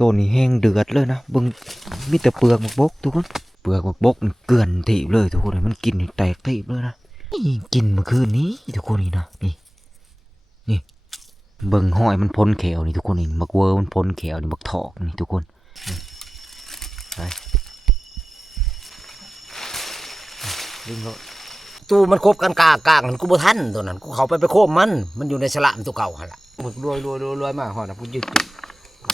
ตัวนี้แห้งเดือดเลยนะเบิ่งมีแต่เปลือกหมกบกทุกคนเปลือกหมกบกนี่เกลื่อนถีบเลยทุกคนมันกินแตกถีบเลยนะนี่กินเมื่อคืนนี้ทุกคนนี่นะนี่เบิ่งห้อยมันพ้นแขวนี่ทุกคนนี่มักเวอร์มันพ้นแขวนี่มักถอกนี่ทุกคนไปดึงเลย ตู้มันคบกันกากมันกูบ่ทันตัวนั้นกูเขาไปโคมมันอยู่ในฉลามตัวเก่าหั่นล่ะมึกรวยมาฮอดน่ะกูยึด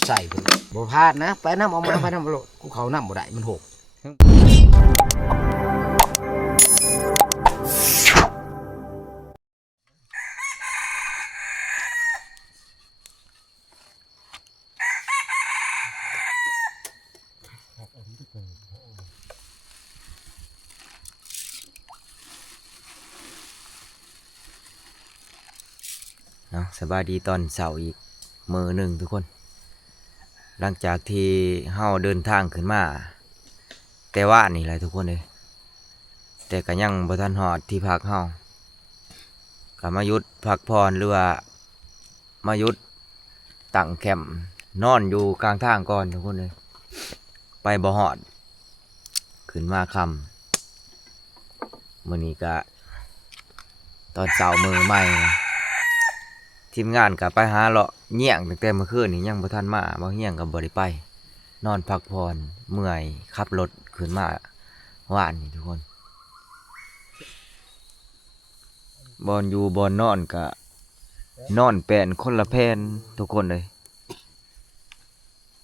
ใส่เพิ่นบ่พลาดนะไปน้ำเอามาไปน้ำโลดกูเขาน้ำบ่ได้มันหกเนาะสบายดีตอนเสาร์อีกมื้อหนึ่งทุกคนหลังจากที่เฮาเดินทางขึ้นมาแต่ว่านี่แหละทุกคนเลยแต่ก็ยังบ่ทันฮอดที่พักเฮาก็มาหยุดพักผ่อนหรือว่ามาหยุดตั้งแคมป์นอนอยู่กลางทางก่อนทุกคนเลยไปบ่ฮอดขึ้นมาค่ำมื้อนี้ก็ตอนเช้ามื้อใหม่นะทีมงานก็ไปหาเลาะเหี้ยงตั้งแต่เมื่อคืนนี่ยังบ่ทันมาบ่เหี้ยงก็บ่ได้ไปนอนพักผ่อนเมื่อยขับรถขึ้นมาว่านนี่ทุกคนบอนอยู่บอนนอนก็นอนแปลนคนละแพนทุกคนเลย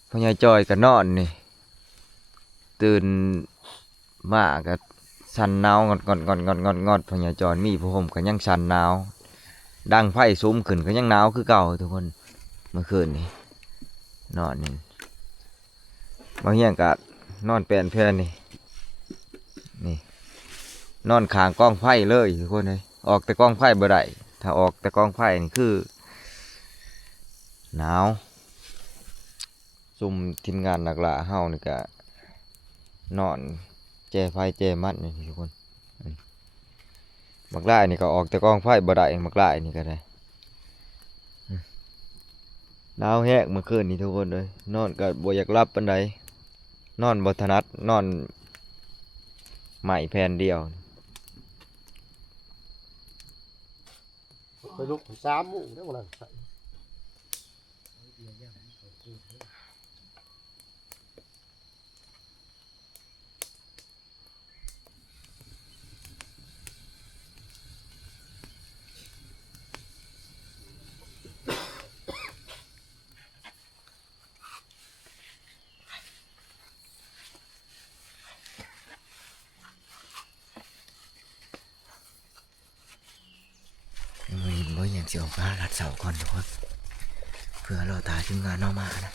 พ่อใหญ่จอยก็นอนนี่ตื่นมาก็สั่นหนาวงอดพ่อใหญ่จอยมีผ้าห่มก็ยังสั่นหนาวดังไฟซุ้มขึ้นก็ยังหนาวคือเก่าทุกคนเมื่อคืนนี่นอนนี่บางอย่างก็นอนแปลนแพนนี่นอนข้างกองไฟเลยทุกคนเลยออกแต่กองไฟบ่ได้ถ้าออกแต่กองไฟนี่คือหนาวซุ่มทีมงานหนักละเฮานี่ก็นอนแจไฟแจมัดนี่ทุกคนมักไล่นี่ก็ออกแต่กองไฟบ่ได้มักไล่นี่ก็ได้หนาวแฮกเมื่อคืนนี่ทุกคนเลยนอนก็บ่อยากหลับปานใดนอนบ่ถนัดนอนใหม่แผ่นเดียวไปลุก3 โมงได้บ่ล่ะมื้อนี้บ่อยากสิออกมาลัดเสาก่อนทุกคนเพื่อเราตาทีมงานเอามานะ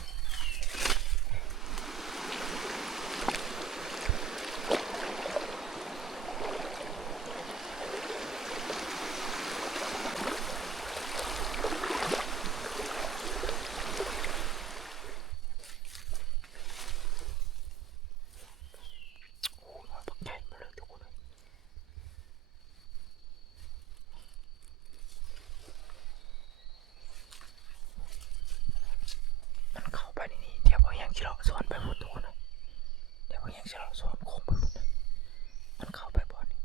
มันเข้าไปในนี้เดี๋ยวบ่อยากสิเลาะสวนไปหมดทุกคนเลยเดี๋ยวบ่อยากสิเลาะสวนโค้งไปหมดเลยมันเข้าไปบ่นี่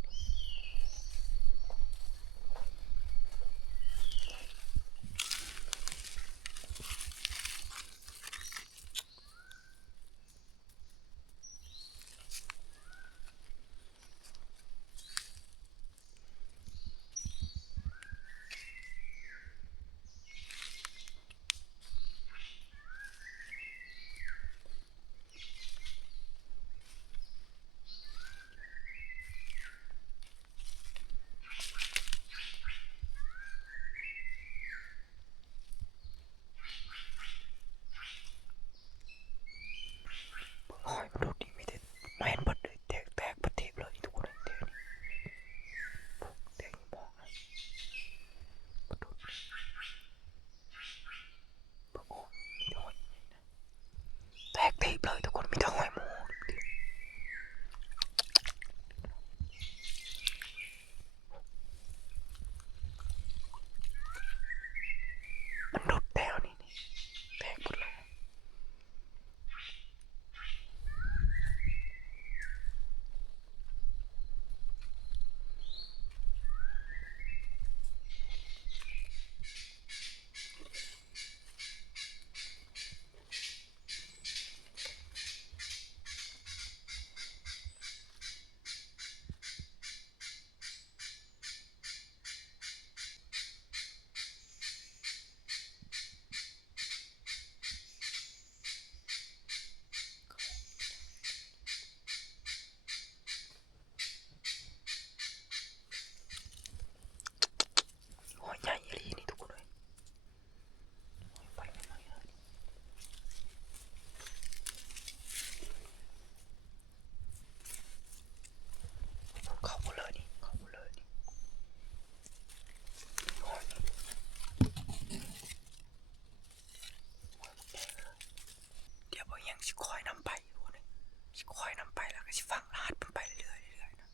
ก็สิฟังลาดมันไปเรื่อยๆนะ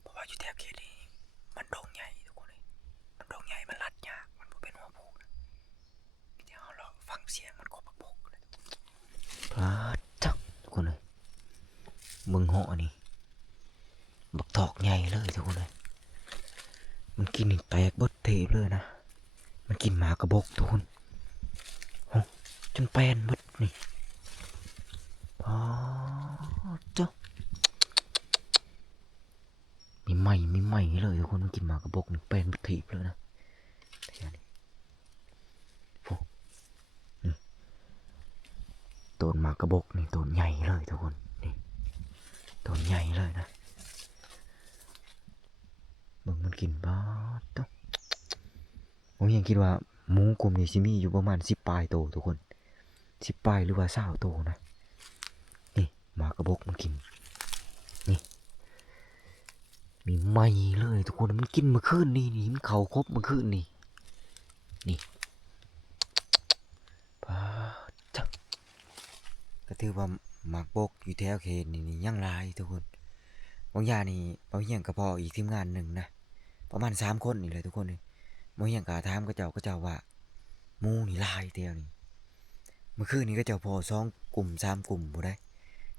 เพราะว่าอยู่แถวเขตนี้มันดงใหญ่ทุกคนเลยมันดงใหญ่มันลัดยากมันบ่เป็นหัวโพกนะเดี๋ยวเราฟังเสียงมันก็บักบกเลยพลาดจังทุกคนเลยมึงเหาะนี่บักทอกใหญ่เลยทุกคนเลยมันกินนี่แตกเบิดเทปเลยนะมันกินหมากระบกทุกคนจนแปนเบิดนี่อ๋อเจ้ามีใหม่เลยทุกคนมันกินหมากระบกนี่แปนเบิดเทปเลยนะเท่านี้โอ้นี่ต้นหมากระบกนี่ต้นใหญ่เลยทุกคนนี่ต้นใหญ่เลยนะมันกินบ้าต้องผมยังคิดว่าหมูกลุ่มนี้สิมีอยู่ประมาณ10 ปลายโตทุกคน10 ปลายหรือว่า20 โตนะนี่หมากระบกมันกินนี่มีไม่เลยทุกคนมันกินเมื่อคืนนี่มันเข่าครบเมื่อคืนนี่ป้าจ้ะก็ถือว่าหมากบกอยู่แถวเขตนี่ยังหลายทุกคนบางอย่างนี่บางอย่างก็พออีกทีมงานหนึ่งนะประมาณ3 คนนี่เลยทุกคนนี่บางอย่างก็ถามก็เจ้าว่าหมูนี่ลายเดียวนี่เมื่อคืนนี้ก็เจ้าพอ2 กลุ่ม3 กลุ่มบ่ได้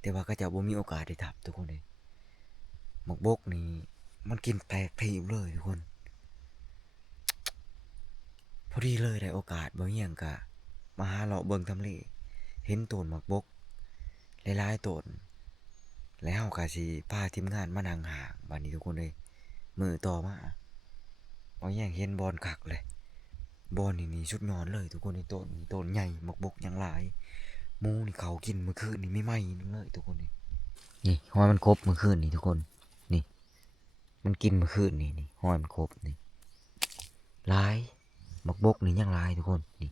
แต่ว่าก็เจ้าบ่มีโอกาสได้ทับทุกคนเลยหมากบกนี่มันกินแตกทีบเลยทุกคนพอดีเลยได้โอกาสบางอย่างก็มาหาเลาะเบิ่งทำเลเห็นต้นหมากบกหลายๆต้นแล้วก็สิพาทีมงานมานั่งห่างบัดนี้ทุกคนเลยมือต่อมาบางอย่างเห็นบอลคักเลยบอลนี่ชุดนอนเลยทุกคนในต้นใหญ่หมากบกยังหลายหมูนี่เขากินเมื่อคืนนี่ไม่ไหม้เลยทุกคนนี่ห้อยมันครบเมื่อคืนนี่ทุกคนนี่มันกินเมื่อคืนนี่ห้อยมันครบนี่หลายหมากบกนี่ยังหลายทุกคนนี่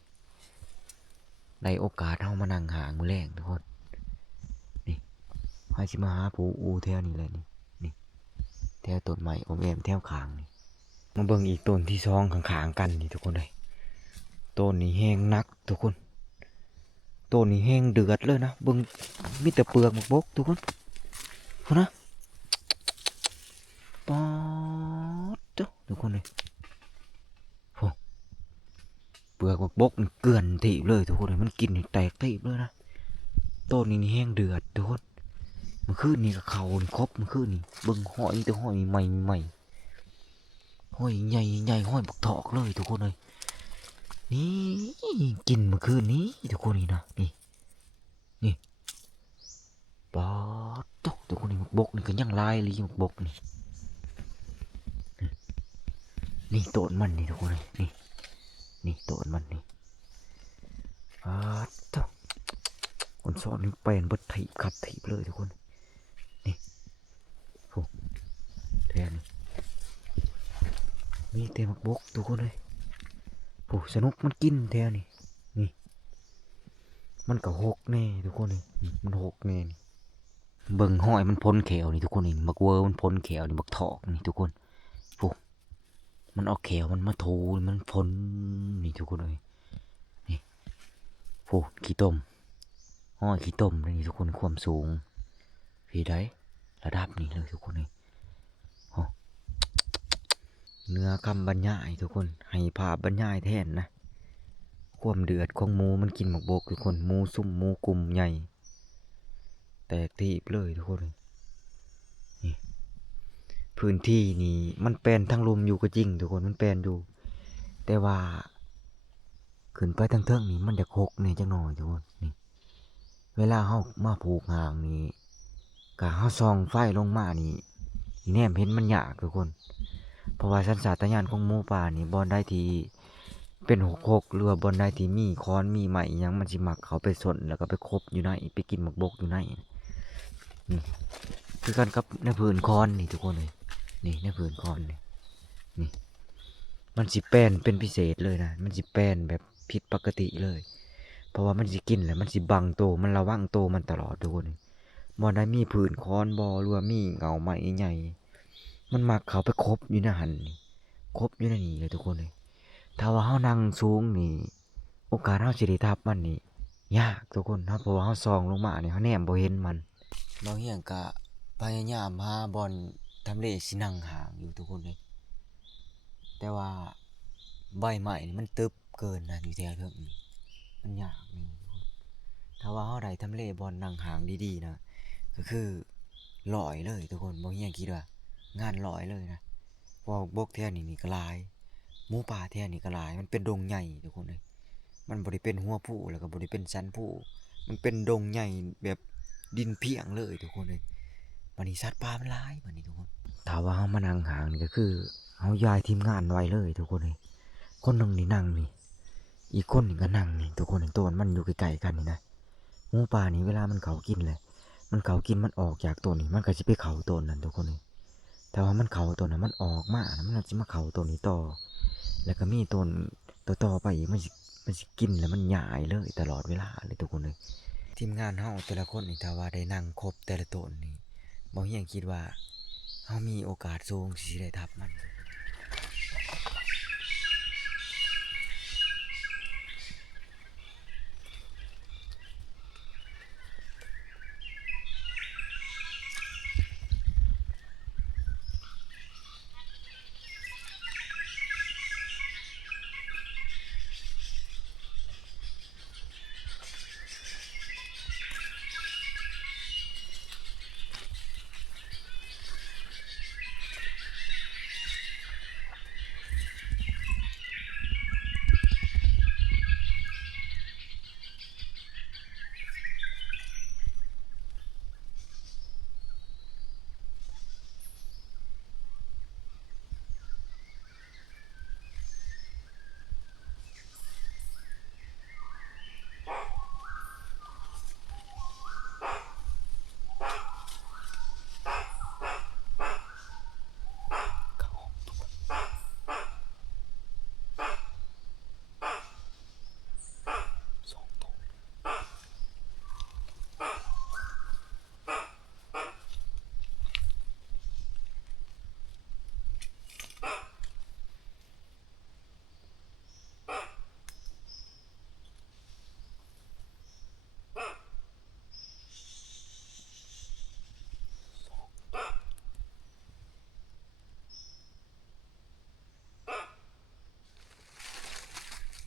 ในโอกาสเฮามานั่งห่างมื้อแรงทุกคนนี่ให้สิมาหาปูอูแถวนี้เลยนี่แถวต้นไม้อมแอมแถวข้างนี่มาเบิ่งอีกต้นที่2ข้างๆกันนี่ทุกคนเลยต้นนี้แห้งนักทุกคนต้นนี้แห้งเดือดเลยนะเบิ่งมีแต่เปลือกหมากบกทุกคนพุ่นนะป๊อดเจ้าทุกคนเลยโอ้เปลือกหมากบกนี่เกลื่อนทีเลยทุกคนเลยมันกินนี่แตกทีเลยนะต้นนี้แห้งเดือดทุกคนเมื่อคืนนี่กับเขาครบเมื่อคืนนี่เบิ่งห้อยแต่ห้อยใหม่ห้อยใหญ่ห้อยบักถอกเลยทุกคนเลยนี่กินเมื่อคืนนี้ทุกคนนี่นะนี่ป๊อดทุกคนนี่หมากบกนี่ก็ยังลายเลยหมากบกนี่ต้นมันนี่ทุกคนเลยนี่ต้นมันนี่ป๊อดคนสอนนี่แปลนเบิดถีบขับถีบเลยทุกคนนี่โอ้แทนมีเต็มหมากบกทุกคนเลยโอ้สนุกมันกินแทนนี่มันก็หกแน่ทุกคนเลยมันหกแน่นี่เบิ่งห้อยมันพ้นแขวนี่ทุกคนนี่บักเวอร์มันพ้นแขวนี่บักถอกนี่ทุกคนโอ้มันเอาแขวมันมาถูมันพ้นนี่ทุกคนเลยนี่โอ้ขี้ต้มห้อยขี้ต้มนี่ทุกคนความสูงพี่ได้ระดับนี้เลยทุกคนเลยโอ้เนื้อคำบรรยายทุกคนให้ภาพบรรยายแทนนะความเดือดของหมูมันกินหมกบกทุกคนหมูซุ่มหมูกลุ่มใหญ่แตกทีบเลยทุกคนนี่พื้นที่นี่มันเป็นทั้งลมอยู่ก็จริงทุกคนมันเป็นอยู่แต่ว่าขึ้นไปทั้งเทิงนี่มันจะโคกนี่จังหน่อยทุกคนนี่เวลาเฮามาผูกหางนี่กะเฮาส่องไฟลงมานี่แนมเห็นมันยากทุกคนเพราะว่าสัญชาตญาณของหมูป่านี่บอนได้ที่เป็นหกหรือว่าบอนได้ที่มีค้อนมีไม้ยังมันสิมักเขาไปสนแล้วก็ไปคบอยู่ในไปกินหมกบกอยู่ในนี่คือกันกับในผืนค้อนนี่ทุกคนเลยนี่ในผืนค้อนนี่มันสิแป้นเป็นพิเศษเลยนะมันสิแป้นแบบผิดปกติเลยเพราะว่ามันสิกินแล้วมันสิบังโตมันระวังโตมันตลอดทุกคนบอนได้มีผืนค้อนบอหรือว่ามีเงาไม้ใหญ่มันมักเขาไปคบอยู่ในหันนี่คบอยู่ในนี่เลยทุกคนเลยถ้าว่าเฮานั่งสูงนี่โอกาสเฮาสิได้ทับมันนี่ยากทุกคนนะเพราะว่าเฮาส่องลงมานี่เฮาแนมบ่เห็นมัน บางอย่างก็พยายามหาบอลทำเลสินั่งห่างอยู่ทุกคนเลยแต่ว่าใบใหม่นี่มันตึบเกินนะอยู่แถวเทิงนี่มันยากนี่ทุกคนถ้าว่าเฮาได้ทำเลบอลนั่งห่างดีๆนะก็คือลอยเลยทุกคนบางอย่างคิดว่างานลอยเลยนะเพราะบกแท้นี่ก็หลายหมูป่าแท้นี่ก็หลายมันเป็นดงใหญ่ทุกคนเลยมันบ่ได้เป็นหัวผู้แล้วก็บ่ได้เป็นสันผู้มันเป็นดงใหญ่แบบดินเพียงเลยทุกคนเลยวันนี้สัตว์ป่ามันหลายวันนี้ทุกคนถ้าว่าเฮามานั่งห่างนี่ก็คือเฮาย้ายทีมงานไว้เลยทุกคนเลยคนหนึงนี่นั่งนี่อีกคนหนึงก็นั่งนี่ทุกคนเห็นตัวมันอยู่ใกล้ๆกันนี่นะหมูป่านี่เวลามันเขากินเลยมันเขากินมันออกจากตัวนี้มันก็สิไปเขาตัวนั้นทุกคนเลยแต่ว่ามันเขาตัวนั้นมันออกมานะมันสิมาเขาตัวนี้ต่อแล้วก็มีตัวต่อไปอีกมันสิกินแล้วมันหยายเลยตลอดเวลาเลยทุกคนเลยทีมงานเฮาแต่ละคนนี่ถ้าว่าได้นั่งครบแต่ละตัวนี่บ่เฮียงคิดว่าเฮามีโอกาสสูงที่สิได้ทับมัน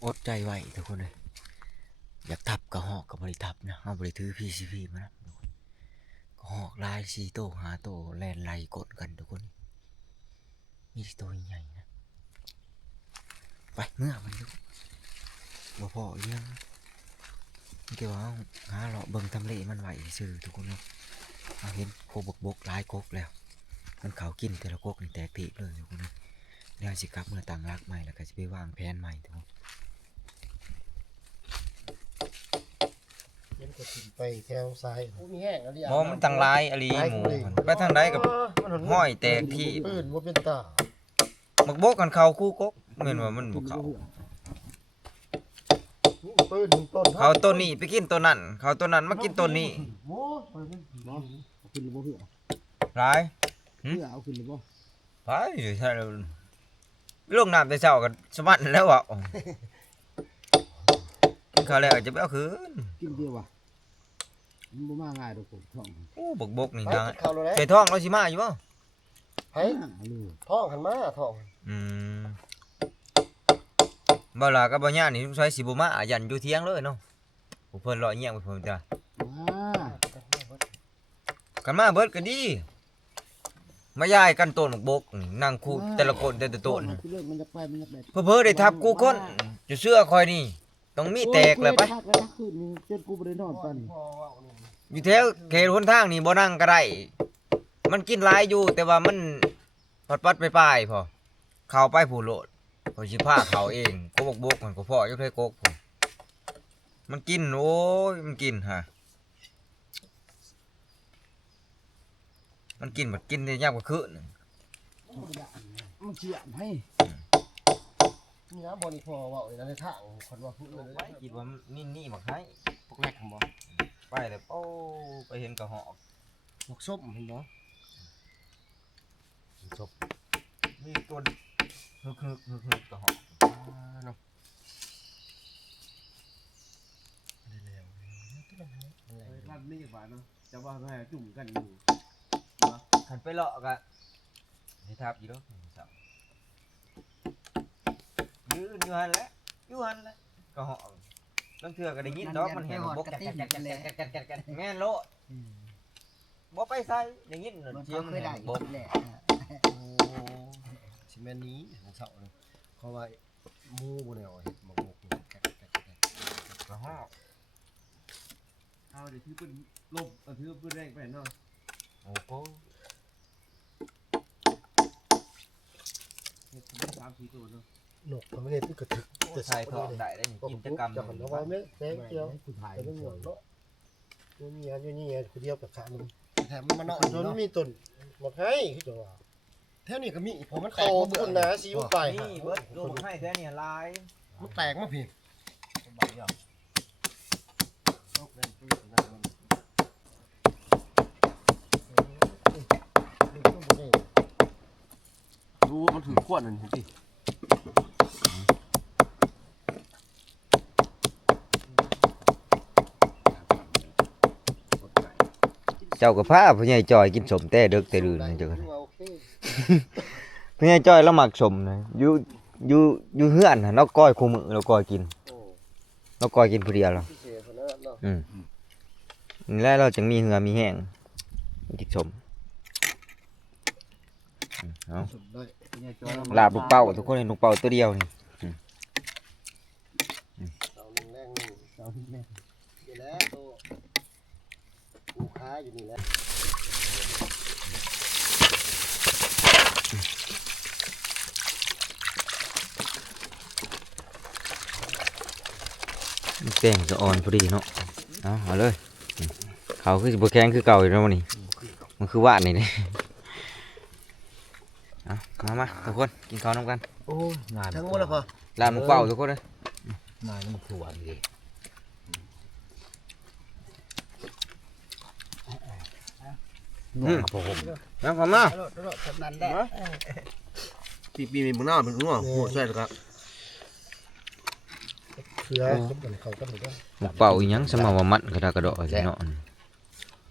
อดใจไว้ทุกคนเลยอยากทับก็หอกก็บ่ได้ทับนะเฮาบ่ได้ถือ PCP มานะทุกคนก็หอกลาย4โต5โตแล่นไล่กดกันทุกคนมีแต่ตัวใหญ่ๆนะไปเมื่อมันอยู่บ่พออีหยังมีแต่ว่าหาเลาะเบิ่งทำเลมันไว้ซื่อทุกคนเนาะเอาเห็นโคบกหลายกกแล้วมันเขากินแต่ละกกนี่แตกติเลยทุกคนเนาะแล้วสิกลับเมื่อตั้งรักใหม่แล้วก็สิไปวางแผนใหม่ทุกคน เล่นก็ขึ้นไปแถวซ้ายมีแห้งอะไร หมอมันตั้งหลายอลีหมูมันไปทางใดกับห้อยแตกที่ ปืนบ่เป็นตา มักบกกันเข้าคู่กกแม่นว่ามันบ่เข้า ปืนต้น เขาต้นนี้ไปกินต้นนั้นเขาต้นนั้นมากินต้นนี้ โอ้ไปเป็นเนาะเอาขึ้นหรือบ่เหือ หลาย เหือเอาขึ้นหรือบ่ ไปใช่แล้วลงน้ำแต่เช้ากันสมันแล้วอ่ะกินข้าวแล้วจะไปเอาคืน กินเดียวว่ะมันบ่มาง่ายดอกผมท้อง โอ้บกนี่นะ เข้าแล้ว ไปท้องเราสิมาอยู่บ่ ให้ ลูก ท้องหันมาท้อง อืมบ่ล่ะกับบ่ย่านี่สงสัยสิบ่มายันอยู่เที่ยงเลยเนาะผู้เพิ่นรอเงียงไปเพิ่นจ้ะ มา กันมาเบิดก็ดีมาย้ายกันต้นบกนี่นั่งคู่แต่ละคนแต่ละต้น เรื่องมันจะไปมันจะได้ เพิ่นได้ทับกูคนจะเสื้อคอยนี่ต้องมีแตกเลยไป ทักแล้วคืนนี้เจ็ดกูบ่ได้นอนปานนี้ อยู่แถวเขตหนทางนี่บ่นั่งก็ได้มันกินหลายอยู่แต่ว่ามันปัดๆไปๆพอเข้าไปผู้โลดพอสิพาเขาเองก็บกมันก็พออยู่ไผกกพุ่นมันกินโอ้ยมันกินฮะมันกินบัดกินได้ยามกว่าคืน มันเสียให้ นี่นะบ่นี่พอเว้าในนั้นในทางคนว่าผู้อื่น ไว้คิดว่านี่บักให้ พวกแรกผมบ่ ไปแล้วโอ้ไปเห็นกระหอก พวกส้มเห็นบ่ จบนี่ตัวฮึกกระหอก เนาะ นนี่บาทเนาะจะว่าให้จุ่มกันอยู่ หันไปเลาะกะให้ทับอยู่เนาะเสายืนอยู่หันแหละอยู่หันแหละก็เหาะต้องเถื่อก็ได้ยินดอกมันเห็นบกแกะแม่นโลดบ่ไปใส่ได้ยินเสียงมันเห็นบก แหละ ชิแม่นี้ของเสาเลยเขาว่ามูบ่แนวเห็ดหมกแกะ ก็เหาะ เอาเดี๋ยวถือปืนลบถือปืนแรงไปเนาะ โอ้โห เห็ด3-4ตัวเนาะ หนกมันไม่ได้ที่กระถึก ใส่ทองได้ได้กิจกรรม จะหันเอาไว้ไหมแสงเดียวแต่ไม่หมดเนาะนี่คนเดียวกับขาหนึ่ง แถมมันมาเนาะ จนมีต้นหมดให้คือจะว่า แถวนี้ก็มีผมมันแต โต ก บุญนะซีอิ๊วไป นี่เบิดลูกให้แค่เนี่ยลาย มันแตกมาพี่ ดูมันถือขวดนั่นสิ เจ้ากับพาพ่อใหญ่จอยกินสมแต่เด็กแต่ดื่นเจ้าก็พ่อใหญ่จอยเรามักสมนะอยู่เฮือนน่ะเราก้อยคู่มือเราก้อยกินเราก้อยกินผู้เดียวเรานี่แหละเราจึงมีเหือมีแห้งกินสมเอาลาบลูกเป้าทุกคนเห็นลูกเป้าตัวเดียวนี่ อยู่แล้วตัวลูกค้าอยู่นี่แหละ แป้งจะอ่อนพอดีเนาะเอาเลยเขาคือสิบแข็งคือเก่าอยู่แล้วนี่มันคือว่านนี่เลยมาทุกคนกินข้าวน้ำกัน โอ้ยงาน ทั้งหมดแล้วพอ ลาบลูกเป้าทุกคนเลย งานมันคือวันดี ผมมาขอมา สำนันได้ ปีมีมึงหน้าเป็นหัวใช่หรอครับ เสือสมบัติเขาก็ถูกต้อง ลูกเป้าอีหยังสมาวมันกระดากระโดดเนาะ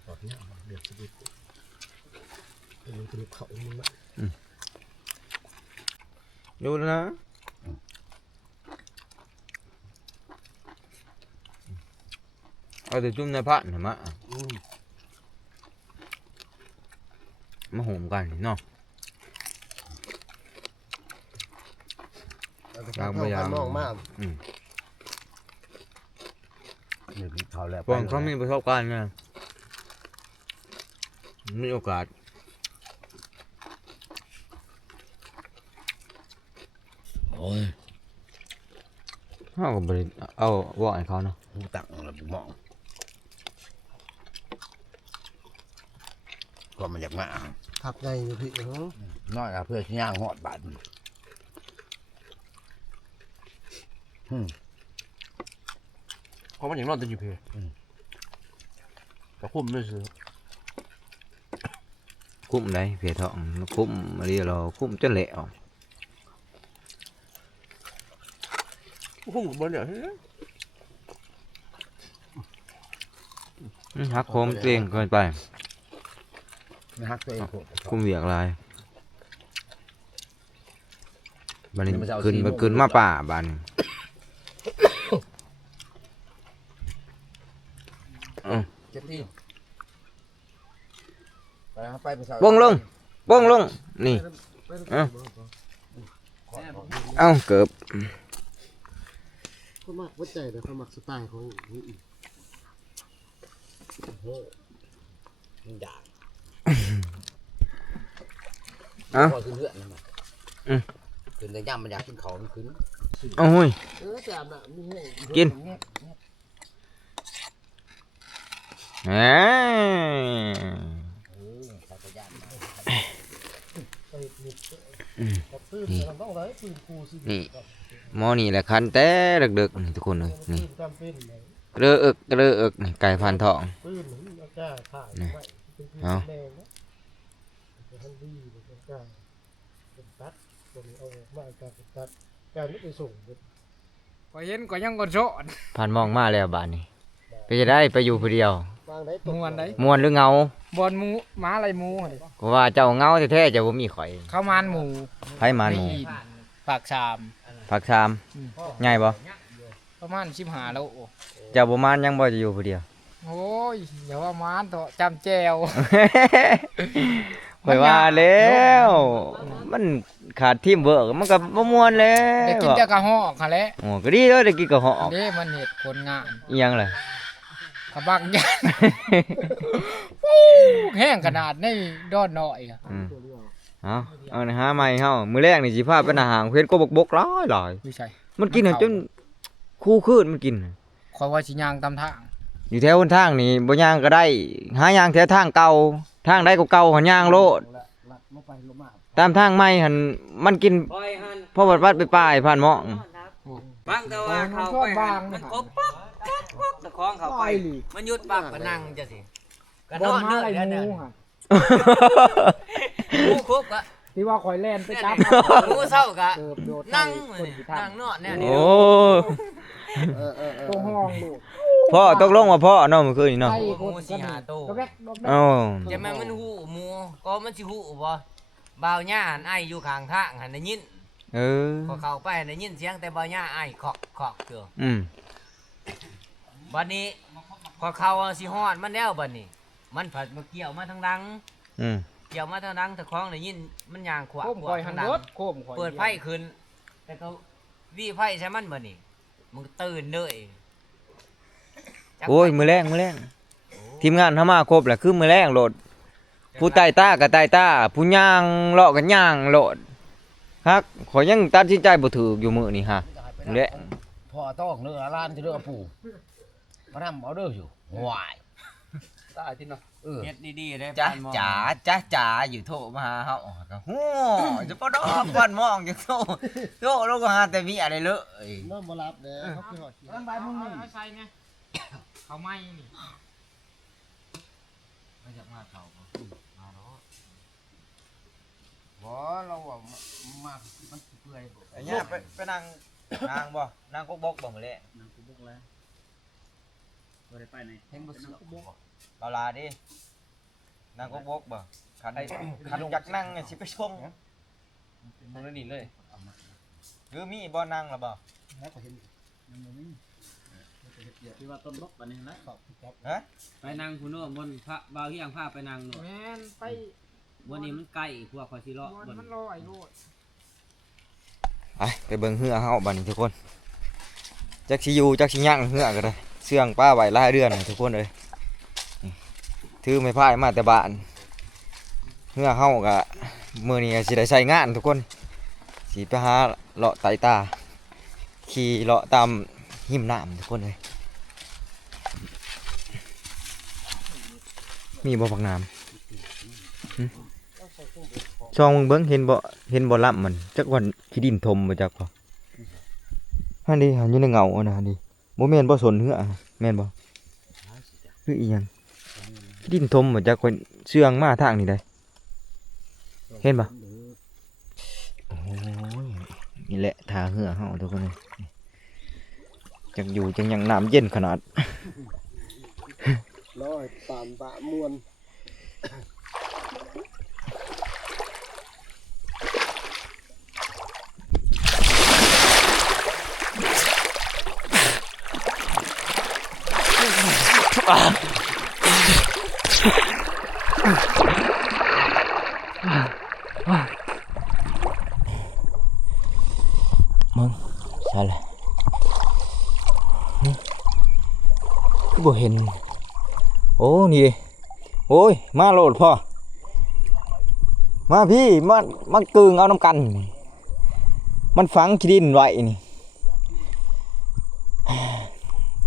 ตอบเนี่ยเดือดสุดเป็นกระดูกเขามึงละ ดูนะเอาแต่จุ่มในผ้าหน่อยมาโหมกันเนาะ ยางไม่ยางมองมาก เดี๋ยวเขาแล้ว พวกเขามีประสบการณ์นะมีโอกาส โอ้ย เขาก็บริเอาว่าให้เขาเนาะ หูตักแล้วมองก็มันอยากมา ทักไงพี่เนาะ น้อยอะเพื่อที่ย่างหอดบาดเพราะมันอย่างนอนจะอยู่เพื่อแต่คุ้มด้วยสิ คุ้มได้เพียทองคุ้มอะไรเราคุ้มจนเละออก คุ้มบนเนี่ย หักโคมตัวเองเกินไป ไม่ฮักตัวเองโคตร คุ้มเวียกลายบันนี้ขึ้นมาป่าบัน เจ็บที่ไปหาไปเสา บ้งลงนี่เอาเกือบ เขามักวัดใจแต่เขามักสไตล์ของนี่อีก มันด่า เอา พอขึ้นเลือดนะมันขึ้นแต่ย่ำมันอยากกินเขามันขึ้น เอาหุ้ย แต่อาบน้ำมีให้ กินแหม ใส่กระยานมา ไปมีกับปืนมันต้องไรปืนคูสิ นี่หมอนี่แหละคันแต่ดึกๆนี่ทุกคนเลยนี่ จำเป็นไหน เรืออึกนี่ไก่พันทอง ปืนมันเอากล้าถ่ายไว้เป็นปืนแดงนะเป็นทันดีเป็นกล้าเป็นตัดตัวนี้เอามาการเป็นตัดการไม่ไปส่ง ก็เห็นก็ยังก็โสด ผ่านมองมาแล้วบ้านนี้ไปจะได้ไปอยู่ผู้เดียว วางได้ต ม่วนได้ ม่วนหรือเงา บอนหมูม้าอะไรหมูหั่นดิ เพราะว่าเจ้าเงาแท้ๆเจ้าบ่มีข่อย ข้าวมันหมู ไผมันหมู อีปากชาม ผักชามใหญ่บ่ ประมาณ15โล เจ้าบ่มานยังบ่จะอยู่ผู้เดียว โอ้ยอย่าว่ามานเถอะจำแจว ข่อยว่าแล้ว มันขาดทีมเวิร์กมันก็บ่ม่วนแล้ ได้ ว กินแต่กะฮอกหั่นแหละ โอ้ก็ดีเด้อได้กินกะเหาะ เด้มันเฮ็ดผลงาน อีหยังล่ะ กะบักยันแห้งขนาดในดอนน้อยอะ อืมเอานะหาใหม่เฮามื้อแรกนี่สิพาไปหน้าห้างเพชรก็บกๆหลาย ไม่ใช่ ๆมันกินให้จนคู่คืนมันกิน ข่อยว่าสิย่างตามทาง อยู่แถวหนทางนี่บ่ย่างก็ได้หาย่างแถวทางเก่าทางใดก็เก่าหันย่างโลด ลัดลงไปลงมา ตามทางใหม่หันมันกินพอวัดไปป้ายผ่านหมอง บางแต่ว่าเขาไปหันมันกบป๊อกป๊อกตะคองเขาไปมันหยุดปักก็นั่งจะสิก็ บ น อ อน มา เด้อ อะไร เด้อ ห เด้ มู อ หั่น หมูครบก็ ที่ว่าข่อยแล่นไปจับ หมูเศร้าก็ เกิบโดด นั่ง คนที่ทำ นั่งนอนเนี่ยนี่ โอ้ ตรงห้องลูก พ่อตกลงว่าพ่อเนาะเมื่อคืนนี่เนาะ ไอ้ หมูสี่หาโต ก็แบกดอกแบก เอ้า จะแม่นมันหูหมูก็มันสิหูบ่บ่าวย่าหันไออยู่ข้างทางหันได้ยิน เออ พอเข้าไปหันได้ยินเสียงแต่บ่าวย่าไอขอกขอกเด้อ อืม บัดนี้พอเข้าสิฮอดมันแล้วบัดนี้ มันผัดมาเกี่ยวมาทางดัง อืม เกี่ยวมาทางดังตะคองได้ยินมันย่างขวา โคมข่อยหัน ทาง ร ดั ถ ง โคมข่อย เปิดไพ่ขึ้น แต่ก็วี่ไพ่ใช่มันบ่นี่มึงตื่นเลยจัก โอ้ยมื้อแรงทีมงานเฮามาครบแหละคือมื้อแรงโลดผู้ใต้ตาก็ใต้ตาผู้ย่างเลาะก็ย่างโลดฮักขอยยังตัดสินใจบ่ถูกอยู่มื้อนี้ฮะแหละ พ่อต้องเนื้อร้านที่เนื้อปูมาทำเอาเด้ออยู่หวาย ตายที่เนาะ เฮ็ดดีๆได้ จ้า ปานหม้อ จ๋าอยู่โทรมาหาเฮาก็ฮู้จะบ่ดอกก่อนมองจังโทรลงก็หาแต่มีอะไรเลย เริ่มบ่รับเด้อเขาคือหอดขี้ ใบมึงนี่ใส่ไงเขาไหม้นี่ ไม่อยากมาเขาบ่มาเนาะ บ่เราว่ามามันเปื่อยบ่ ไอ้เนี่ยไปนั่งนางบ่นางกกบกบ่มื้อแล น้ำกูบกแล้วบ่ได้ไปไหน เห็นบ่เสือกบ่ เบาลาดินางกกบกบ่คันอยากนั่งสิไปชมมึงนี่เลยหรือมีบ่นั่งล่ะบ่ แล้วก็เห็นยังบ่มีที่ว่าต้นบกปานนี้นะขอบครับ ฮะ ไปนั่งคุณโน่บนพระบาวเฮียงผ้าไปนั่งโน่น แม่นไป บนนี้มันใกล้พวกคอยสิเลาะ บอน บน มันลอยโลด ไปเบิ่งเหือเฮาบัดนี้ทุกคนจักสิอยู่จักสิย่างเหือก็ได้เสื่องป้าไว้หลายเดือนทุกคนเอ้ยนี่ถือไม้พายมาแต่บ้านเหือเฮาก็มื้อนี้ก็สิได้ใช้งานทุกคนสิไปหาเลาะไต่ตาขี่เลาะตามหิมน้ำทุกคนเลยมีบ่ผักน้ำ ช่องมึงเบิ่งเห็นบ่ลำมันจักวันขี้ดินทมบ่จักบ่ฮันดิหันอยู่ในเงาอันน่ะฮันดิบ่แม่นบ่สนเหือแม่นบ่คืออีหยังขี้ดินทมบ่จักคนเชื่องมาทางนี้ได้เห็นบ่โอ้ยนี่แหละทาเหือเฮาทุกคนเลยจักอยู่จังยังน้ำเย็นขนาด ร้อยปามปะมวน มึงใช่เลยคือบ่เห็นโอ้นี่ดิโอ้ยมาโหลดพ่อมาพี่มากึ่งเอาน้ำกันนี่มันฝังขี้ดินไว้นี่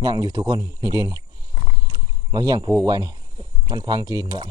ยังอยู่ทุกคนนี่เด้นี่มาเฮียงผูกไว้นี่มันฝังขี้ดินไว้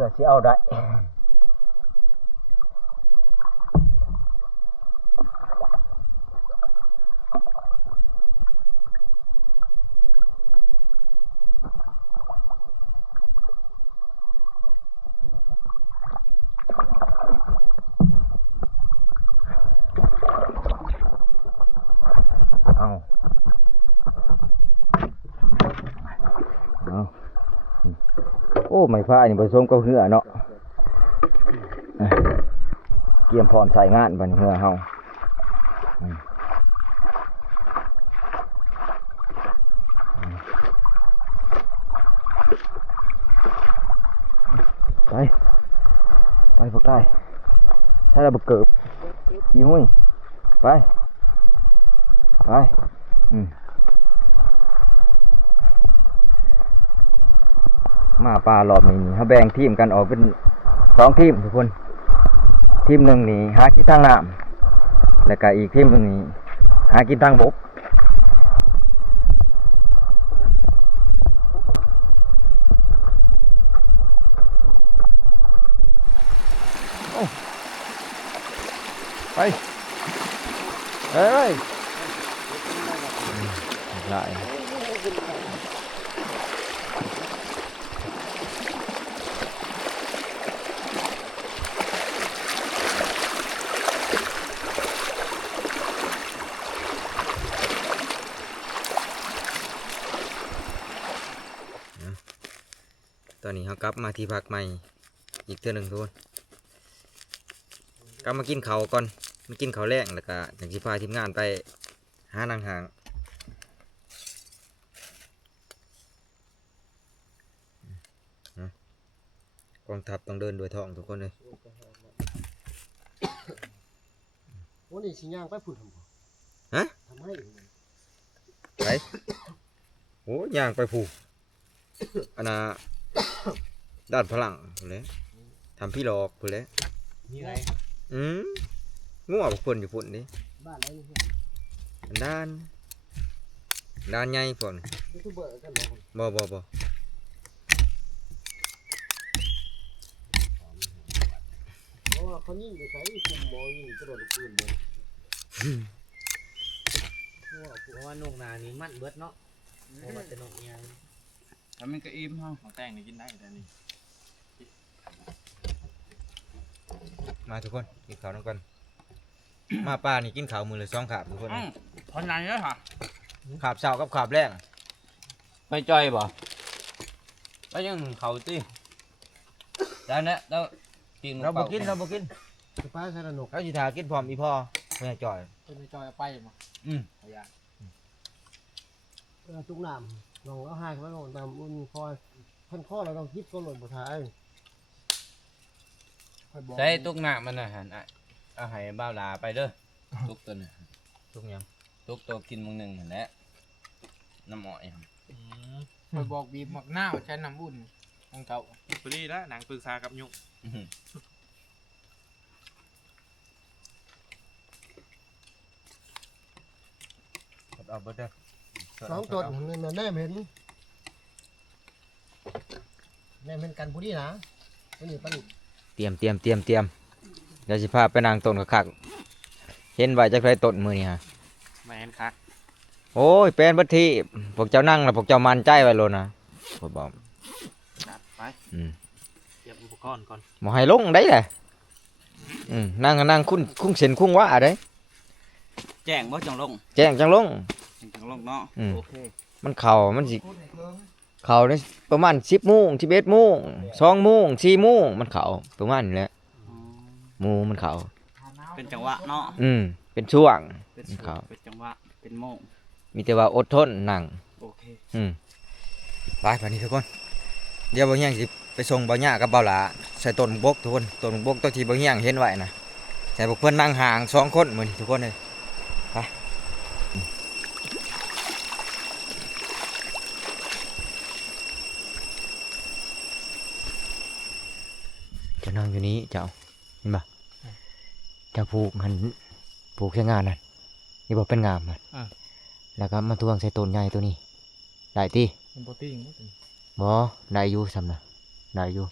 พื่อสิเอาได้โอ้ไม้ฟ้านี่ผสมกับเหือเนาะเตรียมพร้อมใช้งานบัดนี้เหือเฮาไปพวกได้ใช่แล้วบ่เกิบอีมุ้ยไปมาปลารอบนี้เขาแบ่งทีมกันออกเป็น2ทีมทุกคนทีมหนึ่งนี่หากินทางน้ำแล้วก็อีกทีมหนึ่งนี่หากินทางบกไปได้ตอนนี้เขากลับมาที่พักใหม่อีกเทื่อหนึ่งทุกคนกลับมากินข้าวก่อนมากินข้าวแรงแล้วก็อย่างที่พาทีมงานไปหานางหางกองทัพต้องเดินด้วยท้องทุกคนเลย วันนี้สิย่างไปพุ่นทำบ่ ฮะ ทำให้ ไปโอ้ย่างไปผูกอันน่ะด้านพลังพูดเลยทำพี่หลอกพูดเลย มีอะไร งัวพวกเพิ่นอยู่พุ่นนี่ บ้านไหนนี่ ด้านใหญ่พวกนี้ ยูทูบเบอร์กันบ่ บ่ เพราะว่าเขายิงไปใส่คุมหมอยิงกระโดดปืนบ่ เพราะว่านกนานี่มันเบิดเนาะเพราะว่าแต่นกเนี่ย ถ้ามันก็อิ่มเฮาของแต่งนี่กินได้แต่นี่ มาทุกคนกินข้าวน้ำกัน มาป้านี่กินข้าวมือละ2 ขาบทุกคน พอนั้นแล้วค่ะ ขาบเช้ากับขาบแรง ไปจอยบ่ไปยังเขาติได้นะแล้วกิน เราบ่กิน สิไปใส่ระนก เราสิทากินพร้อมอีพ่อแม่จ่อย เป็นจอยไปมา ทุกน้ำน้องเอาหายไว้ก่อนตามอุ่นคอยพันข้อเราต้องคิดก็หล่นบ่ท้ายค่อยบอก ใช้ตุกหน้ามันน่ะหั่นเอาให้บ่าวลาไปเด้อตุกตัวน่ะ ทุกอย่าง ตุกตัวกินมื้อหนึงหั่นแหละน้ำอ้อย คอยบอกบีบหมักหน้าใช้น้ำอุ่นของเก่า พอดีแล้วหนังปรึกษากับยุก เอาเบิดเด้อ สองตัวนั่นน่ะแน่เห็นแน่เห็นกันผู้ดีนะตัวนี้ปานนี้ เตรียมเดี๋ยวสิพาไปนางต้นคักๆเห็นไว้จักไผต้นมื้อนี้ฮะ แมนคัก โอ้ยเป็นบัดทีพวกเจ้านั่งแล้วพวกเจ้ามั่นใจไว้โลดนะบ่บอก จัดไป เตรียมอุปกรณ์ก่อน บ่ให้ลงได้แหละนั่งคุ้งเส้นคุ้งว่าได้ แจ้งบ่จังลง แจ้งจังลง จังลงเนาะ โอเค มันเข้ามันสิเข้าได้ประมาณ10โมง11โมง2โมง4โมงมันเข้าประมาณนี้แหละหมู่มันเข้า เป็นจังหวะเนาะ เป็นช่วง เป็น ครับ เป็นจังหวะเป็นโมง มีแต่ว่าอดทนนั่ง โอเค ไปบัดนี้ทุกคนเดี๋ยวบ่เฮียงสิไปส่งบ่ย่ากับบ่าวหลาใส่ต้นบกทุกคนต้นบกตัวที่บ่เฮียงเห็นไว้นะใส่พวกเพิ่นนั่งห่าง2คนมื้อนี้ทุกคนเลยไปเจะนั่งอยู่นี้เจ้าเห็นบ่เจ้าผูกหันผูกใช้งานนั่นนี่บ่เป็นงามมันแล้วก็มาทวงใส่ต้นใหญ่ตัวนี้ได้ติ เป็นโปรตีน บ่ได้อยู่ซ้ำนะได้อยู่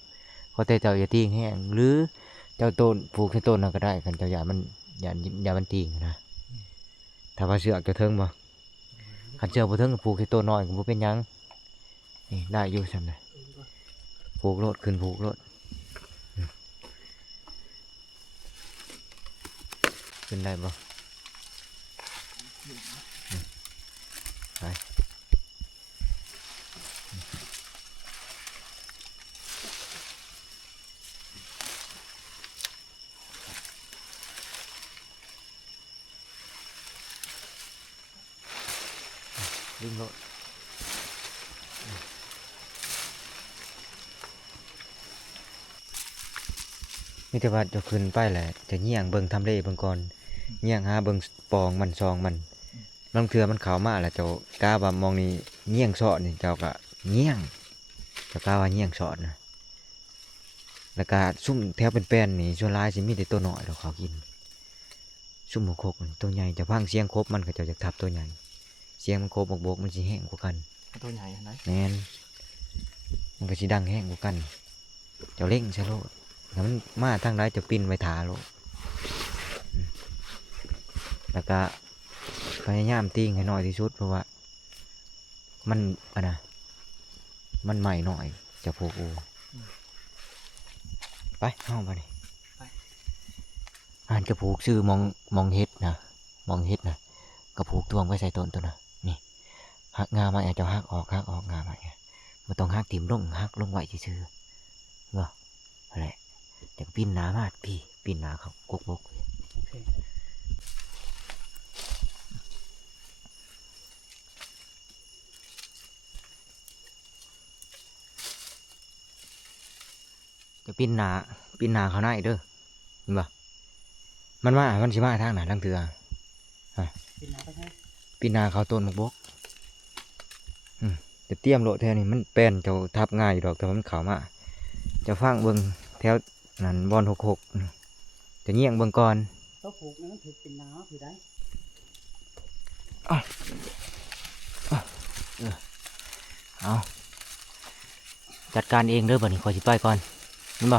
ค อแต่เจ้าอย่าติ้งแห้งหรือเจ้าต้นผูกใส่ต้นนั่นก็ได้คันเจ้าอย่ามันอย่ามันติ้งนะถ้าว่าเสือกจะเทิงบ่คันเชือกบ่เทิงก็ผูกใส่ต้นน้อยก็บ่เป็นหยังนี่ได้อยู่ซั่นน่ะผูกโลดขึ้นผูกโลดขึ้นได้บ่ไปดึงโลดมีแต่ว่าจะขึ้นไปแหละจะเงี่ยงเบิ่งทำเลเบิ่งก่อนเงี่ยงหาเบิ่งปองมันซองมันลางเทื่อมันเข้ามาแล้วเจ้ากล้าว่ามองนี่เงี่ยงเสาะนี่เจ้าก็เงี่ยงเจ้ากล้าว่าเงี่ยงเสาะนะแล้วก็ซุ่มแถวเป็นแป้นนี่ส่วนหลายสิมีแต่ตัวน้อยดอกเขากินซุ่มหัวโคกนี่ตัวใหญ่จะพังเสียงครบมันก็เจ้าจะทับตัวใหญ่เสียงมันโคบบกมันสิแห้งกว่ากัน ตัวใหญ่อันไหน แม่นมันก็สิดังแห้งกว่ากัน เจ้าเล่งใช่โลดแล้วมันมาทางไหนจะปิ้นไว้ถาโลดแล้วก็พยายามติ้งให้น้อยที่สุดเพราะว่ามันอะนะมันใหม่หน่อยจะผูกอูไปห้องไปนี่อ่านจะผูกชื่อมองเฮ็ดนะมองเฮ็ดนะก็ผูกตวงไว้ใส่ต้นตัวนะนี่หักงามาอาจจะหักออกงามามันต้องหักถิ่มลงหักลงไว้ซื่อๆว่าอะไรเดี๋ยวปิ้นหนามากพี่ปิ้นหนาเขากกบกจะปิ้นหนาเขาหน้าอีกเด้อเห็นปะมันสิมาทางไหนทางเถื่อปิ้นหนาเขาต้นมกบกจะเตรียมโลแถวนี้มันเป็นเจ้าทับง่ายอยู่ดอกแต่มันเข้ามาจะฟังเบิ่งแถวนั้นบอลหกจะเงี่ยงเบิ่งก่อน เขาผูกนั่นมันถือเป็นน้ำถือได้ เอาจัดการเองเด้อบัดนี้ขอสิไปก่อนเห็นบ่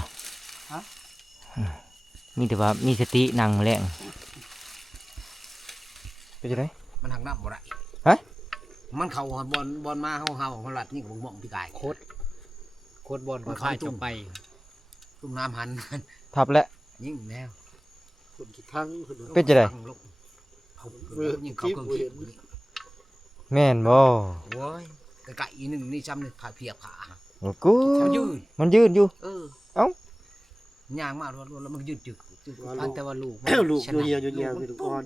มีแต่ว่ามีสตินั่งแรงไปจะไหน มันหักน้ำบ่ได้ ฮะ มันเข้าหอดบอลมาเขาหลัดนี่ของบ่งพี่กายโคตรบอลมันเข้าจุ่มไปจุ่มน้ำหัน ทับแล้ว ยิ่งแล้ว คนคิดทั้งคนดู เป็นจะไหน เขายิ่งเขาเกินคิด แม่นบ่ โว้ยไก่อีหนึ่งนี่จำเลยผ่าเพียบขา โอ้กู มันยืด อยู่ เอ้ายางมากแล้วมันยืดจึกอันแต่ว่าลูก ลูกเยียวคือทุกคน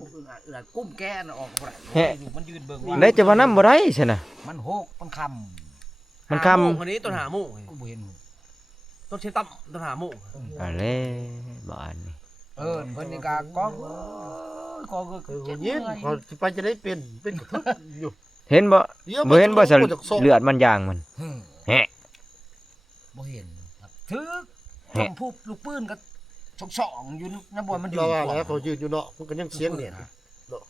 กุ้มแก้นออกบ่ได้ แฮะ มันยืนเบิ่ง ได้จะว่าน้ำบ่ได้ใช่น่ะ มันโหกมันค มันค คนนี้ต้นหาหมู ำกูบ่เห็น ต้นเชตับต้นหาหมู ำอะไรบ้านนี่ เพิ่นนี่กากองก็ เย็นพอไปจะได้เป็นกระทุกอยู่ เห็นบ่บ่เห็นบ่สะเลือดมันยางมัน แฮะ บ่เห็นถึกต้องพูบลูกปืนก็สองอยู่น้ำบอลมันยื เรา น ว่าแล้วเขายืนอยู่เนาะมันก็ยังเสียงเนี่ย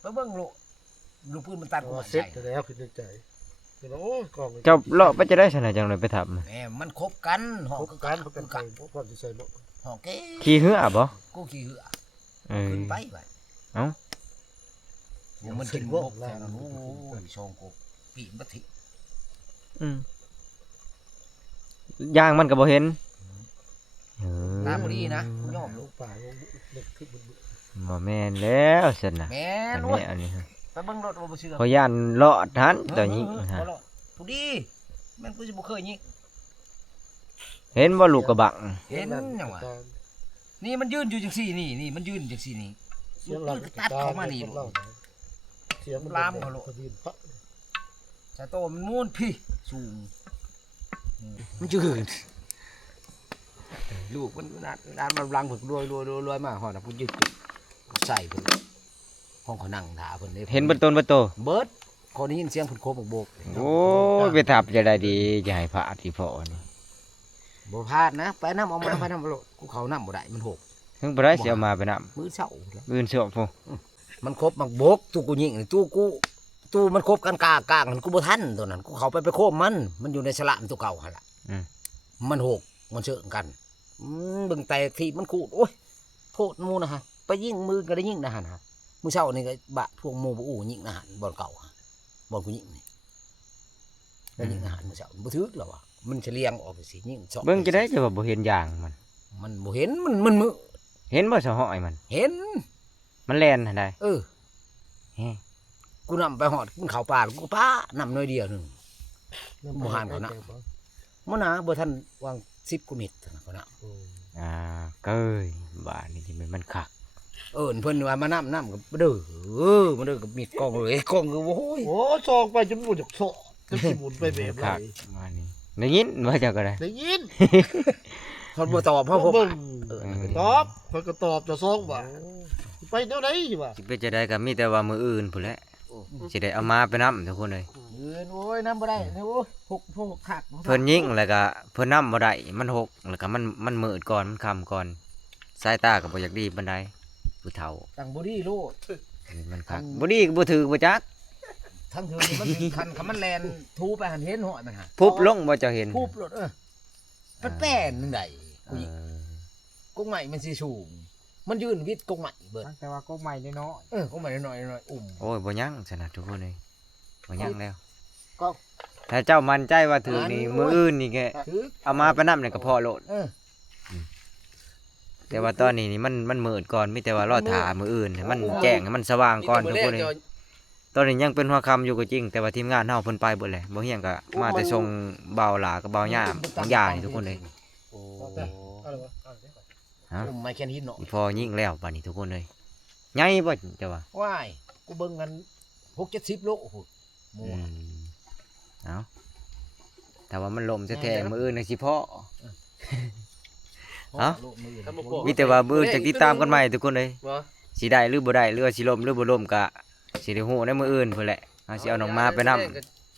ไปเบิ่งลูกปืนมันตัดหัว เซ็ตแล้วคือใจคือโอ้กอง เจ้าเลาะไปจะได้ชนะจังเลยไปทำ แหมมันคบกันห้อง พบกันพบกันพบกันที่ใส่เนาะ ห้องเก้ ขี่เหือบ่ กูขี่เหือ เออ ขึ้นไปไป เอ้า มันกินบกแทนโอ้ยชงกูปีนบัติ ยางมันก็บ่เห็น น้ำบุรีนะย่อม ลู ลู ก ก ป่าเด็กขึ้นบน บ่แม่นแล้วซั่นน่ะ แม่ อัน นู้ นี้อันนี้ ไปเบิ่งรถบ่เชื่อ เขาย่านเลาะทันตัวนี้ฮะ ทุดีแม่นกูสิบ่เคยยิง เห็นบ่ลูกกระบัง เห็นจังวะนี่มันยืนอยู่จังซี่นี่มันยืนจังซี่นี่ เสียงเรา ตัดเข้ามานี่ เสียง ลามเขาโล ยืนพระ สายโตมันม้วนพี่สูงมันยืนลูกมันด้านมันรังผึกรวยมาหอนะพุ่นยืดใส่เพิ่นห้องเขานั่งถาเพิ่นได้ เห็นเบ่ต้นบ่โต เบิดคนนี้ยินเสียงเพิ่นโคบโบก โอ้ยไปทับจะได้ดีจะให้พระที่พ่อนี่ บ่พลาดนะไปน้ำเอามาไปน้ำเอาโลดกูเขาน้ำบ่ได้มันหก ถึงบ่ได้สิเอามาไปนำ มือเช้า อื่นเสือกพุ่น มันครบมักโบกตู้กูยิงตู้มันครบกันกางมันกูบ่ทันตัวนั้นกูเขาไปโคมมันอยู่ในสลามตัวเก่าหั่นล่ะมันหกมันเชื่อกัน เบิ่งแตกที่มันขูดโอ้ยโทษหมูนะฮะไปยิงมือก็ได้ยิงนะฮะมื้อเช้านี่ก็บะพวกหมู่บ่อู้ยิงนะฮะบ่อนเก่าฮะบ่อนกูยิงนี่ได้ยิงนะฮะมื้อเช้าบ่ถึกแล้วว่ะมันเฉลียงออกสิยิงสอง เบิ่งจะได้จะว่าบ่เห็นอย่างมัน มันบ่เห็นมันมือ เห็นบ่สะหอยมัน เห็น มันแล่นหั่นได้ เออ แฮะ กูนำไปหอดมันเข้าป่ากูป้านำน้อยเดียวหนึง บ่หันเขานะ มื้อหนาบ่ทันวาง10กุมิตรเขานะ เก้ยบ้านนี่ที่มันคัก เอิ้นเพิ่นว่ามาน้ำก็บ่เด้อมาเด้อกับมีดกล้องเลยกล้องคือโอ้ย โอ้ซองไปจนหมดจากโซ่จะสิหมุนไปแบบไร คักบ้านนี้ได้ยินว่าเจ้าก็ได้ ได้ยิน เพิ่นบ่ตอบเพราะผม เบิ่ง เออ ตอบเพิ่นก็ตอบจะซองบ่ไปเดี๋ยวไหนวะ สิเป็นจะได้ก็มีแต่ว่ามื้ออื่นพุ่นแหละสิได้เอามาไปนํทุกคนเลย เอิ้นโอ้ยน้ำบ่ได้โอ้ยพกคัก เพิ่นยิงแล้วก็เพิ่นนำบ่ได้มันหกแล้วก็มันมืดก่อนมันค่ำก่อนสายตาก็บ่อยากดีปานใดผู้เฒ่า ตั้งบ่ดีโลด มันคักบ่ดีก็บ่ถือบ่จัก ทั้งเทื่อนี่มันถึงคันมันแล่นทูไปหันเห็นหอยมันฮะ พุบลงบ่เจ้าเห็น พูบโลดเป็นแป้นนึงได้ เออ กุ้งใหม่มันสิสูงมันยืนวิดกุ้งใหม่เบิด แต่ว่าก็ใหม่เนาะ กุ้งใหม่น้อยๆอุ้ม โอ้ยบ่ยังสนะทุกคนเลยบ่ยังแล้ว ก็ ถ้าเจ้ามั่นใจว่าถือนี่มื้ออื่นนี่แก ถือ เอามาไปนำนี่ก็พอโลด แต่ว่าตอนนี้นี่มันมืดก่อนมีแต่ว่ารอถามื้ออื่นให้มันแจ้งให้มันสว่างก่อนทุกคนเลยตอนนี้ยังเป็นหัวค่ำอยู่ก็จริงแต่ว่าทีมงานเฮาเพิ่นไปเบิดแล้วบ่เฮียงก็มาแต่ส่งเบาหลากับเบาย่ามบางอย่างนี่ทุกคนเลย อะไรวะเอาเดี๋ยวก่อน ฮะ อุ้มไม้แค่นี้เนาะ อีพอยิงแล้วบัดนี้ทุกคนเลยใหญ่บ่เจ้าว่า ว้ายกูเบิ่งกัน6-70 โลโอ้โหหมู อืมเอาแต่ว่ามันลมแท้ๆมื้ออื่นน่ะสิพอ เอ้า โลมือ ถ้าบ่บอก มีแต่ว่ามื้ออื่นจะติดตามกันใหม่ทุกคนเลย บ่ สิได้หรือบ่ได้หรือว่าสิล่มหรือบ่ล่มก็สิได้ฮู้ในมื้ออื่นพุ่นแหละเฮาสิเอาน้องมาไปนํ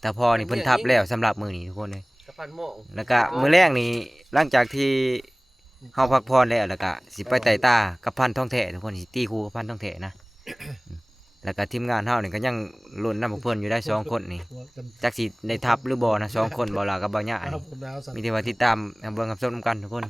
แต่พอนี่เพิ่นทับแล้วสำหรับมื้อนี้ทุกคนเลย กระพันหมอง แล้วก็มื้อแรกนี่หลังจากที่เฮาพักผ่อนแล้วแล้วก็สิไปไต่ตากับพันธุ์ทองแท้ทุกคนสิตีคู่กับพันธุ์ทองแท้นะ แล้วก็ทีมงานเฮานี่ก็ยังลุ้นนำพวกเพิ่นอยู่ได้สองคนนี่ หัวกัน จักสิได้ทับหรือบ่นะสองคนบ่ล่ะกับบ่ยะ ครั นี่ บผมดาวสั่น มีแต่ว่าติดตามเบิ่งกับชมนำกันทุกคน